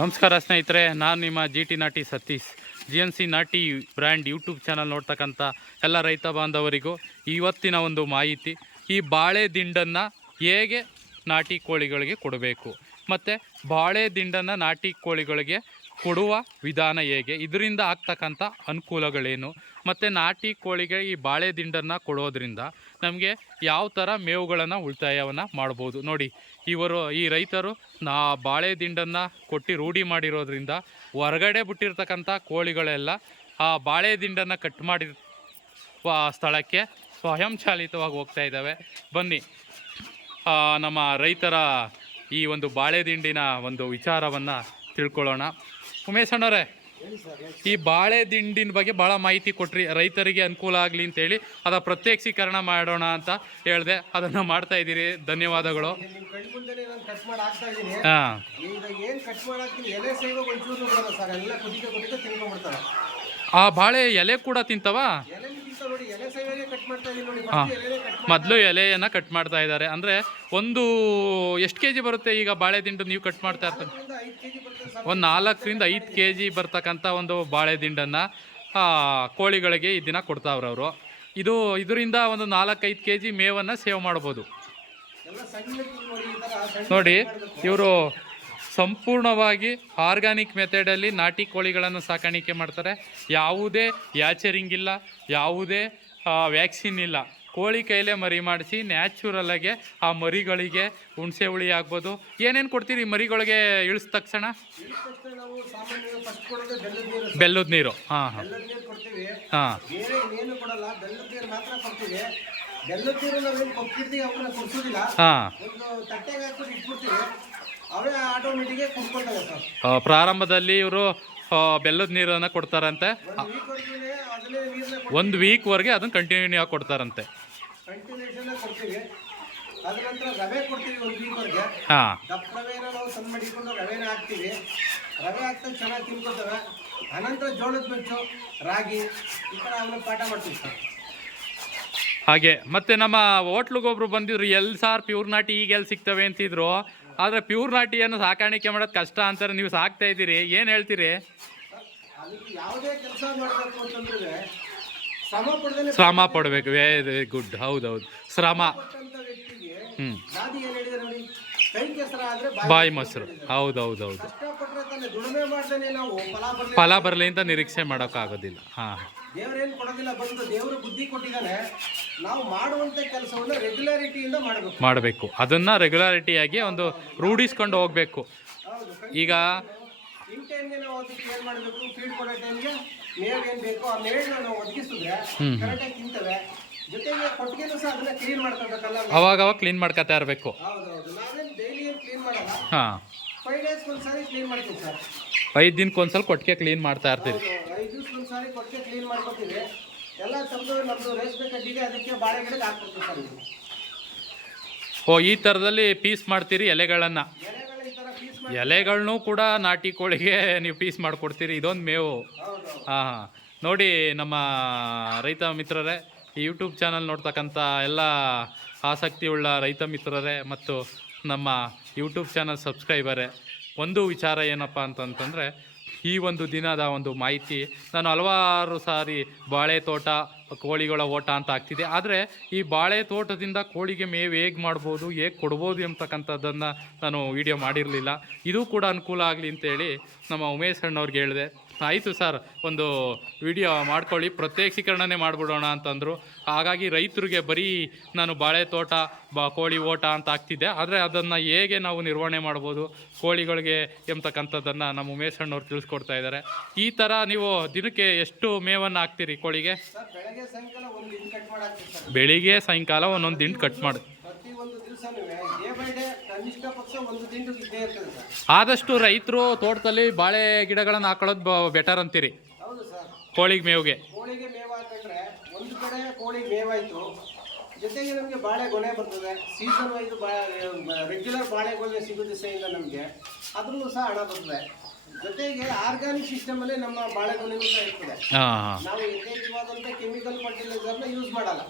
ನಮಸ್ಕಾರ ಸ್ನೇಹಿತರೆ, ನಾನು ನಿಮ್ಮ ಜಿ ಟಿ ನಾಟಿ ಸತೀಶ್. ಜಿ ಎನ್ ಸಿ ನಾಟಿ ಬ್ರ್ಯಾಂಡ್ ಯೂಟ್ಯೂಬ್ ಚಾನಲ್ ನೋಡ್ತಕ್ಕಂಥ ಎಲ್ಲ ರೈತ ಬಾಂಧವರಿಗೂ ಇವತ್ತಿನ ಒಂದು ಮಾಹಿತಿ. ಈ ಬಾಳೆ ದಿಂಡನ್ನು ಹೇಗೆ ನಾಟಿ ಕೋಳಿಗಳಿಗೆ ಕೊಡಬೇಕು? ಮತ್ತು ಬಾಳೆ ದಿಂಡನ್ನು ನಾಟಿ ಕೋಳಿಗಳಿಗೆ ಕೊಡುವ ವಿಧಾನ ಹೇಗೆ? ಇದರಿಂದ ಆಗ್ತಕ್ಕಂಥ ಅನುಕೂಲಗಳೇನು? ಮತ್ತು ನಾಟಿ ಕೋಳಿಗೆ ಈ ಬಾಳೆ ದಿಂಡನ್ನು ಕೊಡೋದ್ರಿಂದ ನಮಗೆ ಯಾವ ಥರ ಮೇವುಗಳನ್ನು ಉಳಿತಾಯವನ್ನು ಮಾಡ್ಬೋದು? ನೋಡಿ, ಇವರು, ಈ ರೈತರು ನಾ ಬಾಳೆ ದಿಂಡನ್ನು ಕೊಟ್ಟು ರೂಢಿ ಮಾಡಿರೋದ್ರಿಂದ ಹೊರಗಡೆ ಬಿಟ್ಟಿರ್ತಕ್ಕಂಥ ಕೋಳಿಗಳೆಲ್ಲ ಆ ಬಾಳೆ ದಿಂಡನ್ನು ಕಟ್ ಮಾಡಿ ಸ್ಥಳಕ್ಕೆ ಸ್ವಯಂಚಾಲಿತವಾಗಿ ಹೋಗ್ತಾ ಇದ್ದಾವೆ. ಬನ್ನಿ ನಮ್ಮ ರೈತರ ಈ ಒಂದು ಬಾಳೆ ದಿಂಡಿನ ಒಂದು ವಿಚಾರವನ್ನು ತಿಳ್ಕೊಳ್ಳೋಣ. ಉಮೇಶ್ ಅಣ್ಣವ್ರೆ ಈ ಬಾಳೆ ದಿಂಡಿನ ಬಗ್ಗೆ ಭಾಳ ಮಾಹಿತಿ ಕೊಟ್ರಿ. ರೈತರಿಗೆ ಅನುಕೂಲ ಆಗಲಿ ಅಂತೇಳಿ ಅದರ ಪ್ರತ್ಯಕ್ಷೀಕರಣ ಮಾಡೋಣ ಅಂತ ಹೇಳಿದೆ. ಅದನ್ನು ಮಾಡ್ತಾ ಇದ್ದೀರಿ. ಧನ್ಯವಾದಗಳು. ಹಾಂ. ಆ ಬಾಳೆ ಎಲೆ ಕೂಡ ತಿಂತವ? ಹಾ. ಮೊದಲು ಎಲೆಯನ್ನು ಕಟ್ ಮಾಡ್ತಾ ಇದ್ದಾರೆ. ಅಂದರೆ ಒಂದು ಎಷ್ಟು ಕೆ ಜಿ ಬರುತ್ತೆ ಈಗ ಬಾಳೆ ದಿಂಡು ನೀವು ಕಟ್ ಮಾಡ್ತಾ ಇರ್ತಾರೆ ಒಂದು ನಾಲ್ಕರಿಂದ ಐದು ಕೆ ಜಿ ಬರ್ತಕ್ಕಂಥ ಒಂದು ಬಾಳೆ ದಿಂಡನ್ನು ಕೋಳಿಗಳಿಗೆ ಈ ದಿನ ಕೊಡ್ತಾವ್ರೆ ಅವರು ಇದು ಇದರಿಂದ ಒಂದು ನಾಲ್ಕೈದು ಕೆ ಜಿ ಮೇವನ್ನು ಸೇವ್ ಮಾಡ್ಬೋದು. ನೋಡಿ ಇವರು ಸಂಪೂರ್ಣವಾಗಿ ಆರ್ಗ್ಯಾನಿಕ್ ಮೆಥಡಲ್ಲಿ ನಾಟಿ ಕೋಳಿಗಳನ್ನು ಸಾಕಾಣಿಕೆ ಮಾಡ್ತಾರೆ. ಯಾವುದೇ ಯಾಚರಿಂಗ್ ಇಲ್ಲ, ಯಾವುದೇ ವ್ಯಾಕ್ಸಿನ್ ಇಲ್ಲ. ಕೋಳಿ ಕೈಲೇ ಮರಿ ಮಾಡಿಸಿ ನ್ಯಾಚುರಲಾಗೆ ಆ ಮರಿಗಳಿಗೆ ಹುಣಸೆ ಹುಳಿ ಆಗ್ಬೋದು. ಏನೇನು ಕೊಡ್ತೀರಿ ಮರಿಗಳಿಗೆ ಇಳಿಸ್ ತಕ್ಷಣ? ಬೆಲ್ಲದ ನೀರು. ಹಾಂ ಹಾಂ. ಹಾಂ. ಹಾಂ. ಅವೇ ಕುಡ್ಕೊಳ್ತವೆ ಸರ್. ಪ್ರಾರಂಭದಲ್ಲಿ ಇವರು ಬೆಲ್ಲದ ನೀರನ್ನು ಕೊಡ್ತಾರಂತೆ. ಒಂದು ವೀಕ್ ವರೆಗೆ ಅದನ್ನೇ ನೀರನ್ನ ಒಂದು ವೀಕ್ವರೆಗೆ ಅದನ್ನು ಕಂಟಿನ್ಯೂ ಆಗಿ ಕೊಡ್ತಾರಂತೆ. ಕಂಟಿನ್ಯೂಷನ್ ಕೊಡ್ತೀವಿ. ಅದ ನಂತರ ರವೆ ಕೊಡ್ತೀವಿ ಒಂದು ವೀಕ್ ವರೆಗೆ. ಹಾಂ. ದಪ್ಪ ರವೆನ ನಾವು ಸಣ್ಣ ಮಾಡಿಕೊಂಡು ರವೆನ ಹಾಕ್ತೀವಿ. ರವೆ ಹಾಕ್ತಾ ಚೆನ್ನಾಗಿ ತಿನ್ಕೋತವೆ ಅನಂತರ ಜೋಳದ ಬೆಚ್ಚು ರಾಗಿ ಈ ಥರ ಅವನ್ನ ಪಾಠ ಮಾಡ್ತೀವಿ ಸರ್. ಹಾಗೆ ಮತ್ತೆ ನಮ್ಮ ಹೋಟ್ಲಿಗೊಬ್ರು ಬಂದಿದ್ರು ಎಲ್ಲಿ ಸಾರ್ ಪ್ಯೂರ್ ನಾಟಿ ಈಗ ಎಲ್ಲಿ ಸಿಗ್ತವೆ? ಅಂತಿದ್ರು. ಆದರೆ ಪ್ಯೂರ್ ನಾಟಿಯನ್ನು ಸಾಕಾಣಿಕೆ ಮಾಡೋದು ಕಷ್ಟ ಅಂತಾರೆ. ನೀವು ಸಾಕ್ತಾ ಇದ್ದೀರಿ. ಏನು ಹೇಳ್ತೀರಿ? ಯಾವುದೇ ಕೆಲಸ ಮಾಡಬೇಕು ಅಂತಂದ್ರೆ ಶ್ರಮ ಪಡ್ಬೇಕು. ವೆರಿ ಗುಡ್ ಹೌದೌದು. ಶ್ರಮ. ಹ್ಞೂ ಬಾಯಿ ಮೊಸರು. ಹೌದೌದೌದು. ಫಲ ಬರಲಿ ಅಂತ. ನಿರೀಕ್ಷೆ ಮಾಡೋಕ್ಕಾಗೋದಿಲ್ಲ. ಹಾಂ. ದೇವ್ರೇನ್ ಕೊಡೋದಿಲ್ಲ ಬಂದು ದೇವರು ಬುದ್ಧಿ ಕೊಟ್ಟಿದ್ದಾನೆ ನಾವು ಮಾಡುವಂತ ಕೆಲಸವನ್ನ ರೆಗ್ಯುಲಾರಿಟಿಯಿಂದ ಮಾಡಬೇಕು. ಮಾಡಬೇಕು. ಅದನ್ನು ರೆಗ್ಯುಲಾರಿಟಿಯಾಗಿ ಒಂದು ರೂಢಿಸ್ಕೊಂಡು ಹೋಗಬೇಕು. ಈಗ ಇನ್ ಟೈಮ್ಗೆ ನಾವು ಅದಕ್ಕೆ ಏನ್ ಮಾಡಬೇಕು? ಫೀಡ್ ಕೊಡೋ ಟೈಮ್ಗೆ ಮೇವ್ ಏನ್ ಬೇಕೋ ಆ ಮೇವ್ನ ನಾವು ಒದಗಿಸಿದ್ರೆ ಕರೆಕ್ಟಾಗಿ ತಿಂತವೆ. ಜೊತೆಗೆ ಕೊಟ್ಟಿಗೆನೂ ಸಹ ಅದನ್ನ ಕ್ಲೀನ್ ಮಾಡ್ಕೊಬೇಕಲ್ಲ ಅವಾಗ ಅವಾಗ ಕ್ಲೀನ್ ಮಾಡ್ಕೊತಾ ಇರಬೇಕು. ಹೌದೌದು ನಾವೇನ್ ಡೈಲಿ ಏನ್ ಕ್ಲೀನ್ ಮಾಡಲ್ಲ. ಹಾಂ. ಫೈವ್ ಡೇಸ್ ಒಂದ್ಸಾರಿ ಕ್ಲೀನ್ ಮಾಡ್ತೀವಿ ಸರ್. ಐದು ದಿನಕ್ಕೆ ಒಂದ್ಸಲ ಕೊಟ್ಟಿಗೆ ಕ್ಲೀನ್ ಮಾಡ್ತಾ ಇರ್ತೀರಿ. ಐದು ಕೊಟ್ಟಿಗೆ ಕ್ಲೀನ್ ಮಾಡ್ಕೊತೀವಿ ಎಲ್ಲ ತಂದು ನಮ್ದು ರೇಷ್ಮೆ ಕಡ್ಡಿಗೆ ಅದಕ್ಕೆ ಬಾಳೆ ಗಿಡಕ್ಕೆ ಹಾಕ್ಬಿಡ್ತೀವಿ ಸರ್ ನೀವು ಓ ಈ ಥರದಲ್ಲಿ ಪೀಸ್ ಮಾಡ್ತೀರಿ ಎಲೆಗಳನ್ನು? ಎಲೆಗಳ ಈ ಪೀಸ್ ಮಾಡಿ ಎಲೆಗಳನ್ನೂ ಕೂಡ ನಾಟಿ ಕೋಳಿಗೆ ನೀವು ಪೀಸ್ ಮಾಡಿಕೊಡ್ತೀರಿ ಇದೊಂದು ಮೇವು. ಹೌದು ಹಾಂ ಹಾಂ. ನೋಡಿ ನಮ್ಮ ರೈತ ಮಿತ್ರರೇ ಈ ಯೂಟ್ಯೂಬ್ ಚಾನಲ್ ನೋಡ್ತಕ್ಕಂಥ ಎಲ್ಲ ಆಸಕ್ತಿ ಉಳ್ಳ ರೈತ ಮಿತ್ರರೇ ಮತ್ತು ನಮ್ಮ ಯೂಟ್ಯೂಬ್ ಚಾನಲ್ ಸಬ್ಸ್ಕ್ರೈಬರೇ ಒಂದು ವಿಚಾರ ಏನಪ್ಪ ಅಂತಂತಂದರೆ ಈ ಒಂದು ದಿನದ ಒಂದು ಮಾಹಿತಿ. ನಾನು ಹಲವಾರು ಸಾರಿ ಬಾಳೆ ತೋಟ, ಕೋಳಿಗಳ ಓಟ ಅಂತ ಆಗ್ತಿದೆ ಆದರೆ ಈ ಬಾಳೆ ತೋಟದಿಂದ ಕೋಳಿಗೆ ಮೇವು ಹೇಗೆ ಮಾಡ್ಬೋದು, ಹೇಗೆ ಕೊಡ್ಬೋದು ಎಂಬತಕ್ಕಂಥದ್ದನ್ನು ನಾನು ವಿಡಿಯೋ ಮಾಡಿರಲಿಲ್ಲ. ಇದು ಕೂಡ ಅನುಕೂಲ ಆಗಲಿ ಅಂತೇಳಿ ನಮ್ಮ ಉಮೇಶ್ ಅಣ್ಣವ್ರಿಗೆ ಹೇಳಿದೆ. ಆಯಿತು ಸರ್ ಒಂದು ವಿಡಿಯೋ ಮಾಡ್ಕೊಳ್ಳಿ ಪ್ರತ್ಯಕ್ಷೀಕರಣನೇ ಮಾಡಿಬಿಡೋಣ ಅಂತಂದರು. ಹಾಗಾಗಿ ರೈತರಿಗೆ ಬರೀ ನಾನು ಬಾಳೆ ತೋಟ ಬಾ ಕೋಳಿ ಓಟ ಅಂತ ಆಗ್ತಿದ್ದೆ ಆದರೆ ಅದನ್ನು ಹೇಗೆ ನಾವು ನಿರ್ವಹಣೆ ಮಾಡ್ಬೋದು ಕೋಳಿಗಳಿಗೆ ಎಂಬತಕ್ಕಂಥದ್ದನ್ನು ನಮ್ಮ ಉಮೇಶ್ ಅಣ್ಣವ್ರು ತಿಳಿಸ್ಕೊಡ್ತಾ ಇದ್ದಾರೆ. ಈ ಥರ ನೀವು ದಿನಕ್ಕೆ ಎಷ್ಟು ಮೇವನ್ನು ಹಾಕ್ತೀರಿ ಕೋಳಿಗೆ? ಸರ್ ಬೆಳಗ್ಗೆ ಸಾಯಂಕಾಲ ಒಂದು ದಿನ ಕಟ್ ಮಾಡಿ ಸರ್. ಬೆಳಿಗ್ಗೆ ಸಾಯಂಕಾಲ ಒಂದೊಂದು ದಿಂಡು ಕಟ್ ಮಾಡಿ ಪ್ರತಿ ಒಂದು ದಿವಸನೂ ಡೇ ಬೈ ಡೇ ಕನಿಷ್ಠ ಪಕ್ಷ ಒಂದು ದಿಂಡು ಇದ್ದೇ ಇರ್ತದೆ ಸರ್ ಆದಷ್ಟು ರೈತರು ತೋಟದಲ್ಲಿ ಬಾಳೆ ಗಿಡಗಳನ್ನು ಹಾಕೊಳ್ಳೋದು ಬೆಟರ್ ಅಂತೀರಿ. ಹೌದು ಸರ್. ಕೋಳಿಗೆ ಮೇವಿಗೆ. ಕೋಳಿಗೆ ಮೇವು ಹಾಕೊಂಡ್ರೆ ಒಂದು ಕಡೆ ಕೋಳಿಗೆ ಮೇವಾಯ್ತು. ಜೊತೆಗೆ ನಮಗೆ ಬಾಳೆ ಗೊನೆ ಬರ್ತದೆ. ಸೀಸನ್ ವೈಸ್ ರೆಗ್ಯುಲರ್ ಬಾಳೆಗೊನೆ ಸಿಗೋ ದಿವಸದಿಂದ ನಮಗೆ ಅದ್ರಲ್ಲೂ ಸಹ ಹಣ ಬರ್ತದೆ. ಜೊತೆಗೆ ಆರ್ಗಾನಿಕ್ ಸಿಸ್ಟಮಲ್ಲೇ ನಮ್ಮ ಬಾಳೆಗೊನೆನೂ ಸಹ ಇರ್ತದೆ. ನಾವು ಯಥೇಚ್ಛವಾದಂಥ ಕೆಮಿಕಲ್ ಫರ್ಟಿಲೈಸರ್ನ ಯೂಸ್ ಮಾಡಲ್ಲ.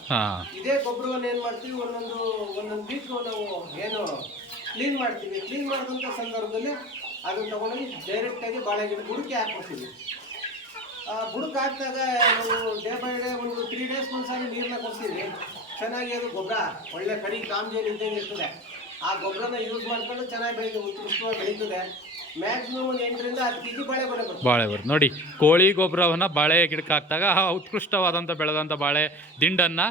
ಇದೇ ಗೊಬ್ಬರವನ್ನು ಏನು ಮಾಡ್ತೀವಿ? ಒಂದೊಂದು ಒಂದೊಂದು ಬೀಟ್ ನಾವು ಏನು ಕ್ಲೀನ್ ಮಾಡ್ತೀವಿ. ಕ್ಲೀನ್ ಮಾಡಿದಂಥ ಸಂದರ್ಭದಲ್ಲಿ ಅದನ್ನು ತಗೊಂಡೋಗಿ ಡೈರೆಕ್ಟಾಗಿ ಬಾಳೆ ಗಿಡ ಬುಡಕ್ಕೆ ಹಾಕ್ಬಿಡ್ತೀವಿ. ಬುಡಕ್ಕೆ ಹಾಕಿದಾಗ ನಾವು ಡೇ ಬೈ ಡೇ ಒಂದು ತ್ರೀ ಡೇಸ್ ಒಂದ್ಸರಿ ನೀರನ್ನ ಕೊಡ್ತೀವಿ. ಚೆನ್ನಾಗಿ ಅದು ಗೊಬ್ಬರ, ಒಳ್ಳೆ ಕಡಿ ಕಾಮ್ಜೇನು ಇದ್ದಂಗೆ ಇರ್ತದೆ. ಆ ಗೊಬ್ಬರನ ಯೂಸ್ ಮಾಡ್ಕೊಂಡು ಚೆನ್ನಾಗಿ ಬೆಳೀತದೆ ಉತ್ಕೃಷ್ಟವಾಗಿ ಬೆಳೀತದೆ. ಬಾಳೆ ಬರುತ್ತೆ ನೋಡಿ, ಕೋಳಿ ಗೊಬ್ಬರವನ್ನು ಬಾಳೆ ಗಿಡಕ್ಕೆ ಹಾಕಿದಾಗ ಉತ್ಕೃಷ್ಟವಾದಂಥ ಬೆಳೆದಂಥ ಬಾಳೆ ದಿಂಡನ್ನು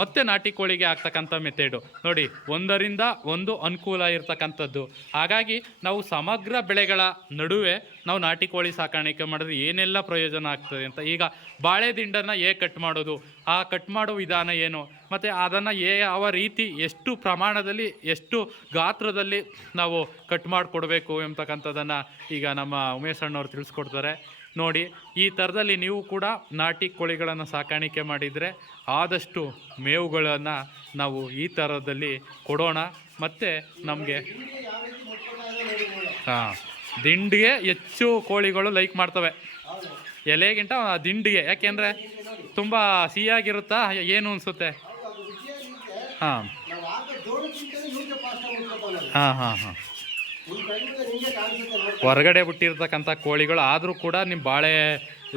ಮತ್ತೆ ನಾಟಿ ಕೋಳಿಗೆ ಹಾಕ್ತಕ್ಕಂಥ ಮೆಥೇಡು ನೋಡಿ, ಒಂದರಿಂದ ಒಂದು ಅನುಕೂಲ ಇರತಕ್ಕಂಥದ್ದು. ಹಾಗಾಗಿ ನಾವು ಸಮಗ್ರ ಬೆಳೆಗಳ ನಡುವೆ ನಾವು ನಾಟಿ ಕೋಳಿ ಸಾಕಾಣಿಕೆ ಮಾಡಿದ್ರೆ ಏನೆಲ್ಲ ಪ್ರಯೋಜನ ಆಗ್ತದೆ ಅಂತ. ಈಗ ಬಾಳೆ ದಿಂಡನ್ನು ಹೇಗೆ ಕಟ್ ಮಾಡೋದು? ಆ ಕಟ್ ಮಾಡೋ ವಿಧಾನ ಏನು? ಮತ್ತು ಅದನ್ನು ಯಾವ ರೀತಿ ಎಷ್ಟು ಪ್ರಮಾಣದಲ್ಲಿ, ಎಷ್ಟು ಗಾತ್ರದಲ್ಲಿ ನಾವು ಕಟ್ ಮಾಡಿಕೊಡ್ಬೇಕು ಎಂಬತಕ್ಕಂಥದ್ದನ್ನು ಈಗ ನಮ್ಮ ಉಮೇಶ್ ಅಣ್ಣವ್ರು ತಿಳಿಸ್ಕೊಡ್ತಾರೆ. ನೋಡಿ, ಈ ಥರದಲ್ಲಿ ನೀವು ಕೂಡ ನಾಟಿ ಕೋಳಿಗಳನ್ನು ಸಾಕಾಣಿಕೆ ಮಾಡಿದರೆ ಆದಷ್ಟು ಮೇವುಗಳನ್ನು ನಾವು ಈ ಥರದಲ್ಲಿ ಕೊಡೋಣ. ಮತ್ತು ನಮಗೆ ಹಾಂ, ದಿಂಡಿಗೆ ಹೆಚ್ಚು ಕೋಳಿಗಳು ಲೈಕ್ ಮಾಡ್ತವೆ. ಎಲೆಗಿಂತ ದಿಂಡಿಗೆ, ಯಾಕೆಂದರೆ ತುಂಬ ಸಿಹಿಯಾಗಿರುತ್ತಾ, ಏನು ಅನಿಸುತ್ತೆ? ಹಾಂ. ಹಾಂ ಹಾಂ ಹಾಂ. ಹೊರಗಡೆ ಬಿಟ್ಟಿರ್ತಕ್ಕಂಥ ಕೋಳಿಗಳು ಆದರೂ ಕೂಡ ನಿಮ್ಮ ಬಾಳೆ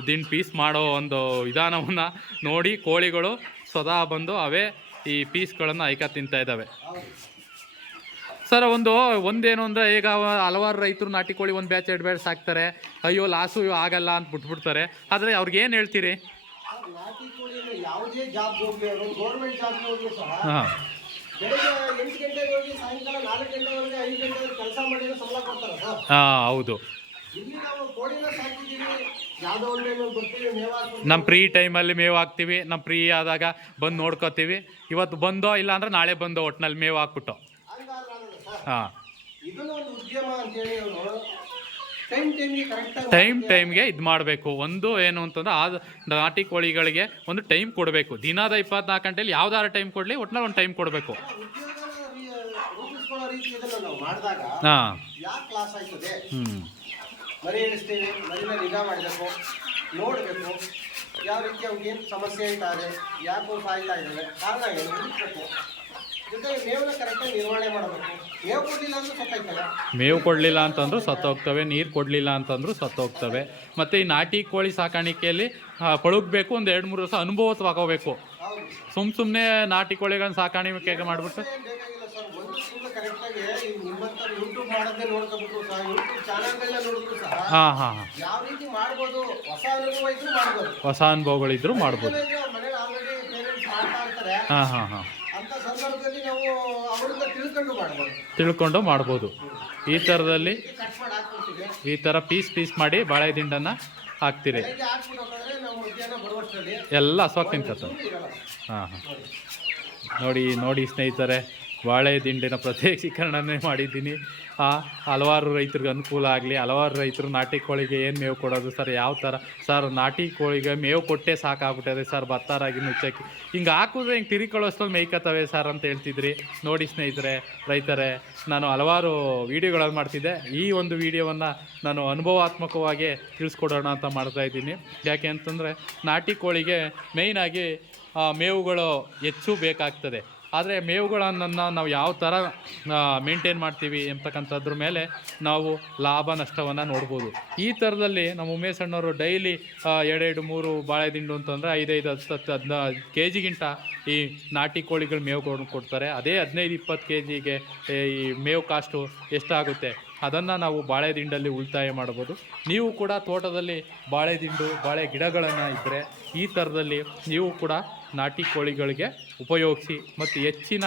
ದಿನ ಪೀಸ್ ಮಾಡೋ ಒಂದು ವಿಧಾನವನ್ನು ನೋಡಿ ಕೋಳಿಗಳು ಸದಾ ಬಂದು ಅವೇ ಈ ಪೀಸ್ಗಳನ್ನು ಐಕ ತಿಂತಾ ಇದ್ದಾವೆ. ಸರ್ ಒಂದು ಒಂದೇನು ಅಂದರೆ ಈಗ ಹಲವಾರು ರೈತರು ನಾಟಿ ಕೋಳಿ ಒಂದು ಬ್ಯಾಚ್ ಎರಡು ಬ್ಯಾಚ್ ಸಾಕ್ತಾರೆ. ಅಯ್ಯೋ ಲಾಸು ಆಗಲ್ಲ ಅಂತ ಬಿಟ್ಬಿಡ್ತಾರೆ. ಆದರೆ ಅವ್ರಿಗೆ ಏನು ಹೇಳ್ತೀರಿ? ನಾಟಿ ಕೋಳಿಯಲ್ಲಿ ಯಾವುದೇ ಜಾಬ್ ಹೋಗ್ಲಿ ಅವರು ಗೌರ್ಮೆಂಟ್ ಜಾಬ್ ಹೋಗ್ಲಿ ಸಹ ಹಾಂ. ಬೆಳಿಗ್ಗೆ ಎಂಟು ಗಂಟೆಗೆ ಹೋಗಿ ಸಾಯಂಕಾಲ ನಾಲ್ಕು ಗಂಟೆವರೆಗೆ ಐದು ಗಂಟೆವರೆಗೆ ಕೆಲಸ ಮಾಡಿದ್ರೆ ಸಂಬಳ ಕೊಡ್ತಾರೆ ಸರ್ ಹಾಂ ಹೌದು. ಇಲ್ಲಿ ನಾವು ಕೋಳಿನ ಸಾಕಿದ್ದೀವಿ. ಯಾವುದೋ ಒಂದು ಟೈಮಲ್ಲಿ ಬರ್ತೀವಿ ಮೇವು ಹಾಕ್ಬಿಡ್ತೀವಿ. ನಮ್ಮ ಫ್ರೀ ಟೈಮಲ್ಲಿ ಮೇವು ಹಾಕ್ತೀವಿ. ನಮ್ಮ ಫ್ರೀ ಆದಾಗ ಬಂದು ನೋಡ್ಕೋತೀವಿ. ಇವತ್ತು ಬಂದೋ ಇಲ್ಲ ಅಂದ್ರೆ ನಾಳೆ ಬಂದೋ ಒಟ್ಟಿನಲ್ಲಿ ಮೇವು ಹಾಕ್ಬಿಟ್ಟು. ಹಂಗಾದ್ರೆ ಆಗಲ್ಲ ಸರ್. ಹಾಂ. ಇದನ್ನು ಒಂದು ಉದ್ಯಮ ಅಂತೇಳಿ ಅವರು ಟೈಮ್ ಟೈಮ್ಗೆ ಇದು ಮಾಡಬೇಕು. ಒಂದು ಏನು ಅಂತಂದ್ರೆ ಆ ನಾಟಿ ಕೋಳಿಗಳಿಗೆ ಒಂದು ಟೈಮ್ ಕೊಡಬೇಕು. ದಿನದ ಇಪ್ಪತ್ನಾಲ್ಕು ಗಂಟೆಯಲ್ಲಿ ಯಾವ್ದಾರು ಟೈಮ್ ಕೊಡಲಿ ಒಟ್ಟಿನ ಒಂದು ಟೈಮ್ ಕೊಡಬೇಕು. ಹಾಂ. ಹ್ಞೂ ಮರಿ ಇಳಿಸ್ತೀವಿ ಮರಿನ ನಿಗಾ ಮಾಡಬೇಕು ನೋಡಬೇಕು ಯಾವ ರೀತಿ ಅವ್ರಿಗೆ ಏನು ಸಮಸ್ಯೆ ಆಯ್ತಾ ಇದೆ ಯಾಕೆ ಸಾಯ್ತಾ ಇದ್ದಾವೆ ಕಾರಣ ಏನು ಹುಡುಕಬೇಕು. ಜೊತೆಗೆ ಮೇವನ್ನ ಕರೆಕ್ಟಾಗಿ ನಿರ್ವಹಣೆ ಮಾಡಬೇಕು. ಮೇವು ಕೊಡಲಿಲ್ಲ ಅಂತಂದ್ರೂ ಸತ್ತೋಗ್ತವೆ ನೀರು ಕೊಡಲಿಲ್ಲ ಅಂತಂದ್ರೂ ಸತ್ತೋಗ್ತವೆ. ಮತ್ತು ಈ ನಾಟಿ ಕೋಳಿ ಸಾಕಾಣಿಕೆಯಲ್ಲಿ ಪಳುಗಬೇಕು ಒಂದು ಎರಡು ಮೂರು ದಿವಸ ಅನುಭವ ತಗೋಬೇಕು ಸುಮ್ಮ ಸುಮ್ಮನೆ ನಾಟಿ ಕೋಳಿಗಳನ್ನ ಸಾಕಾಣಿಕೆ ಮಾಡಿಬಿಟ್ಟು. ಹಾಂ ಹಾಂ ಹಾಂ. ಹೊಸ ಅನುಭವಗಳಿದ್ರು ಮಾಡ್ಬೋದು. ಹಾಂ ಹಾಂ ಹಾಂ ಅಂತ ಸಂದರ್ಭದಲ್ಲಿ ನಾವು ಅವರಿಂದ ತಿಳ್ಕೊಂಡು ಮಾಡ್ಬೋದು. ಈ ಥರದಲ್ಲಿ ಈ ಥರ ಪೀಸ್ ಪೀಸ್ ಮಾಡಿ ಬಾಳೆ ದಿಂಡನ್ನು ಹಾಕ್ತೀರಿ. ಎಲ್ಲ ಹಸುವಾಗಿ ಇರಲ್ಲ ಹಾಂ ಹಾಂ. ನೋಡಿ ನೋಡಿ ಸ್ನೇಹಿತರೆ ಬಾಳೆ ದಿಂಡಿನ ಪ್ರತ್ಯೇಕೀಕರಣನೇ ಮಾಡಿದ್ದೀನಿ ಹಲವಾರು ರೈತರಿಗೆ ಅನುಕೂಲ ಆಗಲಿ, ಹಲವಾರು ರೈತರು ನಾಟಿ ಕೋಳಿಗೆ ಏನು ಮೇವು ಕೊಡೋದು ಸರ್, ಯಾವ ಥರ ಸರ್, ನಾಟಿ ಕೋಳಿಗೆ ಮೇವು ಕೊಟ್ಟೆ ಸಾಕಾಗ್ಬಿಟ್ಟಿದೆ ಸರ್ ಭತ್ತಾರಾಗಿ ಮುಚ್ಚಕ್ಕೆ ಹಿಂಗೆ ಹಾಕಿದ್ರೆ ಹಿಂಗೆ ತಿರುಕೊಳ್ಳೋಷ್ಟಲ್ಲಿ ಮೇಯ್ಕತ್ತವೆ ಸರ್ ಅಂತ ಹೇಳ್ತಿದ್ರಿ. ನೋಡಿ ಸ್ನೇಹಿತರೆ, ರೈತರೇ, ನಾನು ಹಲವಾರು ವೀಡಿಯೋಗಳನ್ನು ಮಾಡ್ತಿದ್ದೆ. ಈ ಒಂದು ವಿಡಿಯೋವನ್ನು ನಾನು ಅನುಭವಾತ್ಮಕವಾಗಿ ತಿಳಿಸ್ಕೊಡೋಣ ಅಂತ ಮಾಡ್ತಾ ಇದ್ದೀನಿ. ಯಾಕೆ ಅಂತಂದರೆ ನಾಟಿ ಕೋಳಿಗೆ ಮೇಯ್ನಾಗಿ ಮೇವುಗಳು ಹೆಚ್ಚು ಬೇಕಾಗ್ತದೆ. ಆದರೆ ಮೇವುಗಳನ್ನು ನಾವು ಯಾವ ಥರ ಮೇಂಟೈನ್ ಮಾಡ್ತೀವಿ ಎಂಬತಕ್ಕಂಥದ್ರ ಮೇಲೆ ನಾವು ಲಾಭ ನಷ್ಟವನ್ನು ನೋಡ್ಬೋದು. ಈ ಥರದಲ್ಲಿ ನಮ್ಮ ಉಮೇಶ್ ಅಣ್ಣವರು ಡೈಲಿ ಎರಡೆರಡು ಮೂರು ಬಾಳೆ ದಿಂಡು ಅಂತಂದರೆ ಐದೈದು, ಹತ್ತು ಹತ್ತು ಹದಿನ ಕೆ ಜಿಗಿಂತ ಈ ನಾಟಿ ಕೋಳಿಗಳು ಮೇವು ಕೊಡ್ತಾರೆ. ಅದೇ ಹದಿನೈದು, ಇಪ್ಪತ್ತು ಕೆ ಜಿಗೆ ಈ ಮೇವು ಕಾಸ್ಟು ಎಷ್ಟಾಗುತ್ತೆ? ಅದನ್ನು ನಾವು ಬಾಳೆ ದಿಂಡಲ್ಲಿ ಉಳಿತಾಯ ಮಾಡ್ಬೋದು ನೀವು ಕೂಡ ತೋಟದಲ್ಲಿ ಬಾಳೆದಿಂಡು ಬಾಳೆ ಗಿಡಗಳನ್ನು ಇದ್ದರೆ ಈ ಥರದಲ್ಲಿ ನೀವು ಕೂಡ ನಾಟಿ ಕೋಳಿಗಳಿಗೆ ಉಪಯೋಗಿಸಿ ಮತ್ತು ಹೆಚ್ಚಿನ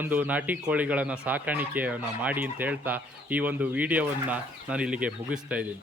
ಒಂದು ನಾಟಿ ಕೋಳಿಗಳನ್ನು ಸಾಕಾಣಿಕೆಯನ್ನು ಮಾಡಿ ಅಂತ ಹೇಳ್ತಾ ಈ ಒಂದು ವಿಡಿಯೋವನ್ನು ನಾನು ಇಲ್ಲಿಗೆ ಮುಗಿಸ್ತಾ ಇದ್ದೀನಿ.